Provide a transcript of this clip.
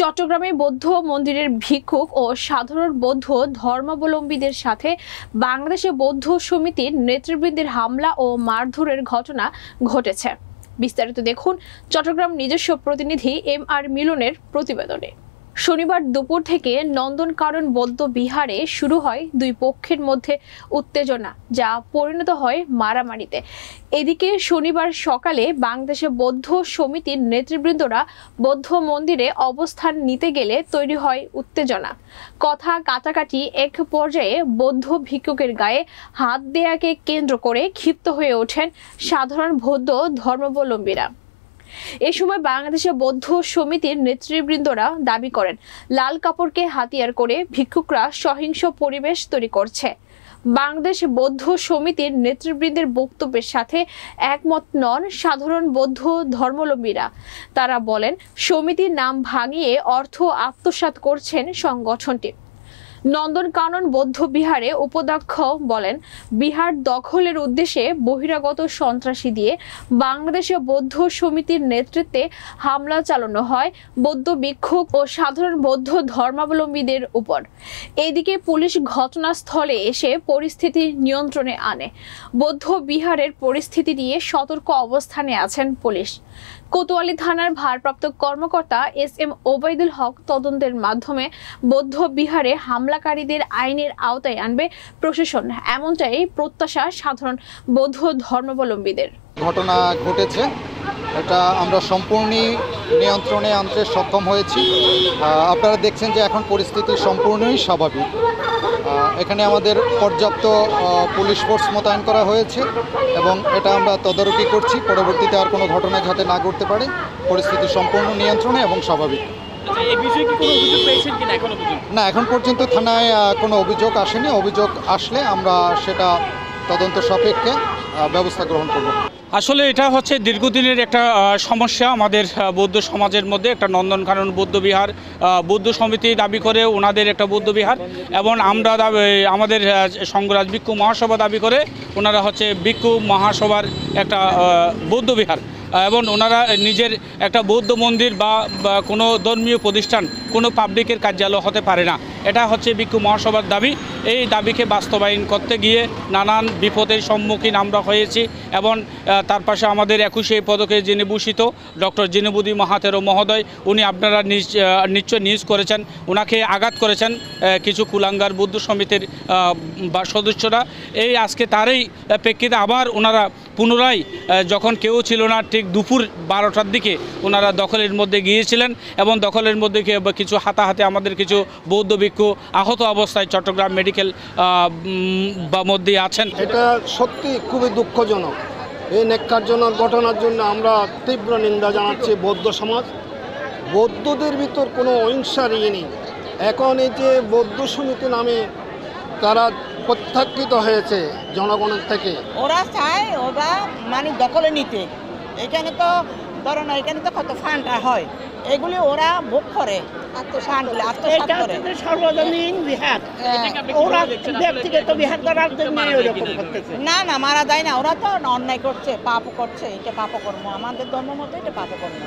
চট্টগ্রামে বৌদ্ধ মন্দিরের ভিক্ষুক ও সাধারণ বৌদ্ধ ধর্মাবলম্বীদের সাথে বাংলাদেশে বৌদ্ধ সমিতির নেতৃবৃন্দের হামলা ও মারধরের ঘটনা ঘটেছে। বিস্তারিত দেখুন চট্টগ্রাম নিজস্ব প্রতিনিধি MR মিলনের প্রতিবেদনে। শনিবার দুপুর থেকে নন্দনকানন বৌদ্ধ বিহারে শুরু হয় দুই পক্ষের মধ্যে উত্তেজনা, যা পরিণত হয় মারামারিতে। এদিকে শনিবার সকালে বাংলাদেশে বৌদ্ধ সমিতির নেতৃবৃন্দরা বৌদ্ধ মন্দিরে অবস্থান নিতে গেলে তৈরি হয় উত্তেজনা। কথা কাটাকাটি এক পর্যায়ে বৌদ্ধ ভিক্ষুকের গায়ে হাত দেয়াকে কেন্দ্র করে ক্ষিপ্ত হয়ে ওঠেন সাধারণ বৌদ্ধ ধর্মাবলম্বীরা। এ সময় বাংলাদেশের বৌদ্ধ সমিতির নেতৃবৃন্দরা দাবি করেন, লাল কাপড়কে হাতিয়ার করে ভিক্ষুকরা সহিংস পরিবেশ তৈরি করছে। বাংলাদেশ বৌদ্ধ সমিতির নেতৃবৃন্দের বক্তব্যের সাথে একমত নন সাধারণ বৌদ্ধ ধর্মাবলম্বীরা। তারা বলেন, সমিতির নাম ভাঙিয়ে অর্থ আত্মসাৎ করছেন সংগঠনটি। নন্দনকানন বৌদ্ধ বিহারে উপাধ্যক্ষ বলেন, বিহার দখলের উদ্দেশ্যে বহিরাগত সন্ত্রাসী দিয়ে বাংলাদেশে বৌদ্ধ সমিতির নেতৃত্বে হামলা চালানো হয় বৌদ্ধ ভিক্ষুক ও সাধারণ বৌদ্ধ ধর্মাবলম্বীদের উপর। এদিকে পুলিশ ঘটনাস্থলে এসে পরিস্থিতি নিয়ন্ত্রণে আনে। বৌদ্ধ বিহারের পরিস্থিতি নিয়ে সতর্ক অবস্থানে আছেন পুলিশ। কোতোয়ালি থানার ভারপ্রাপ্ত কর্মকর্তা SM ওবায়দুল হক তদন্তের মাধ্যমে বৌদ্ধ বিহারে হামলাকারীদের আইনের আওতায় আনবে প্রশাসন, এমনটাই প্রত্যাশা সাধারণ বৌদ্ধ ধর্মাবলম্বীদের। ঘটনা ঘটেছে, এটা আমরা সম্পূর্ণ নিয়ন্ত্রণে আনতে সক্ষম হয়েছি। আপনারা দেখছেন যে এখন পরিস্থিতি সম্পূর্ণই স্বাভাবিক। এখানে আমাদের পর্যাপ্ত পুলিশ ফোর্স মোতায়েন করা হয়েছে এবং এটা আমরা তদারকি করছি, পরবর্তীতে আর কোনো ঘটনা যাতে না ঘটতে পারে। পরিস্থিতি সম্পূর্ণ নিয়ন্ত্রণে এবং স্বাভাবিক। না, এখন পর্যন্ত থানায় কোনো অভিযোগ আসেনি। অভিযোগ আসলে আমরা সেটা তদন্ত সাপেক্ষে ব্যবস্থা গ্রহণ করব। আসলে এটা হচ্ছে দীর্ঘদিনের একটা সমস্যা আমাদের বৌদ্ধ সমাজের মধ্যে। একটা নন্দনকানন বৌদ্ধ বিহার বৌদ্ধ সমিতি দাবি করে ওনাদের একটা বৌদ্ধ বিহার, এবং আমরা আমাদের সংঘরাজ ভিক্ষু মহাসভা দাবি করে ওনারা হচ্ছে ভিক্ষু মহাসভার একটা বৌদ্ধ বিহার, এবং ওনারা নিজের একটা বৌদ্ধ মন্দির বা কোনো ধর্মীয় প্রতিষ্ঠান কোনো পাবলিকের কার্যালয় হতে পারে না। এটা হচ্ছে ভিক্ষু মহাসভার দাবি। এই দাবিকে বাস্তবায়ন করতে গিয়ে নানান বিপদের সম্মুখীন আমরা হয়েছি, এবং তার পাশে আমাদের 21 পদকে যিনি ভূষিত ডক্টর জিনেবুদ্দিন মাহাতেরো মহোদয়, উনি আপনারা নিশ্চয় নিউজ করেছেন, ওনাকে আঘাত করেছেন কিছু কুলাঙ্গার বৌদ্ধ সমিতির সদস্যরা। এই আজকে তারই প্রেক্ষিতে আবার ওনারা পুনরায় যখন কেউ ছিল না, ঠিক দুপুর 12টার দিকে ওনারা দখলের মধ্যে গিয়েছিলেন, এবং দখলের মধ্যে কিছু হাতাহাতি আমাদের কিছু বৌদ্ধ ভিক্ষু আহত অবস্থায় চট্টগ্রাম মেডিকেল মধ্যে আছেন। এটা সত্যি খুবই দুঃখজনক। এই ন্যাক্কারজনক ঘটনার জন্য আমরা তীব্র নিন্দা জানাচ্ছি বৌদ্ধ সমাজ। বৌদ্ধদের ভিতর কোনো অহিংসার নেই। এখন এই যে বৌদ্ধ সমিতি নামে তারা প্রত্যাখ্যিত হয়েছে জনগণের থেকে। ওরা চায় ওরা মানে দখলে নিতে। এখানে তো ধরো না, এখানে তো কত ফান্ড হয়, এগুলি ওরা ভোগ করে, আত্মসাৎ করে। সর্বজনীন বিহার, ওরা ব্যক্তিগত বিহার করার জন্য এরকম করতেছে। না না, মারা যায় না, ওরা তো অন্যায় করছে, পাপ করছে। এটা পাপ কর্ম, আমাদের ধর্ম মতো এটা পাপ কর্ম।